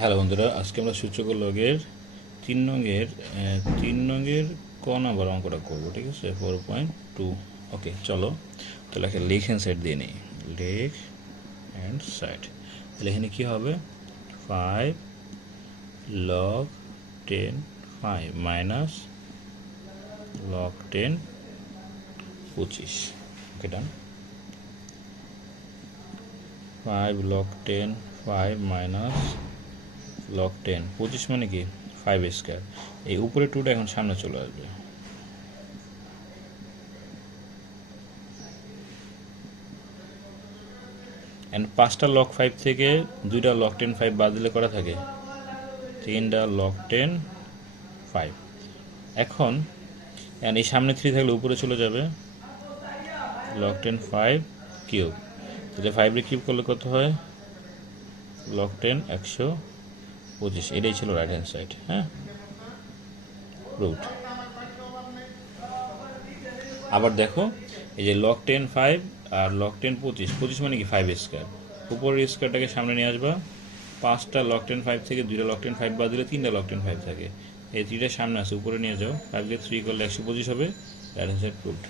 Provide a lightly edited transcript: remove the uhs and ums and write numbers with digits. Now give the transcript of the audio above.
Hello বন্ধুরা, আজকে আমরা সূচক লগের 3 নংয়ের ক নাম্বার অঙ্কটা করবো। ঠিক আছে, 4.2। ওকে, চলো তাহলে একটা লেফট হ্যান্ড সাইড দিয়ে নিই। লেফট হ্যান্ড সাইড, তাহলে এখানে কী হবে? 5 log 10 মাইনাস log 10 25। ওকে, ডান। 5 log 10 5 মাইনাস log 10 25 মানে কি 5 স্কোয়ার। এই উপরে টুটা এখন সামনে চলে আসবে। অ্যান্ড 5টা log 5 থেকে 2টা log 10 5 বাদ দিলে করা থাকে 3টা log 10 5। এখন এই সামনে 3 থাকলে উপরে চলে যাবে log 10 5 কিউব। তাহলে 5 কিউব করলে কত হয়? log 10 125। এটাই ছিল রাইট হ্যান্ড সাইড। হ্যাঁ, রুট। আবার দেখো, এই যে log 10 5 আর log 10 25। 25 মানে কি 5 স্কোয়ার। উপরের স্কোয়ারটাকে সামনে নিয়ে আসবা। 5টা log 10 5 থেকে 2টা log 10 5 বাদ দিলে 3টা log 10 5 থাকে। এই 3টা সামনে আছে, উপরে নিয়ে যাও। 5 কে 3 করলে 125 হবে। Right hand side root.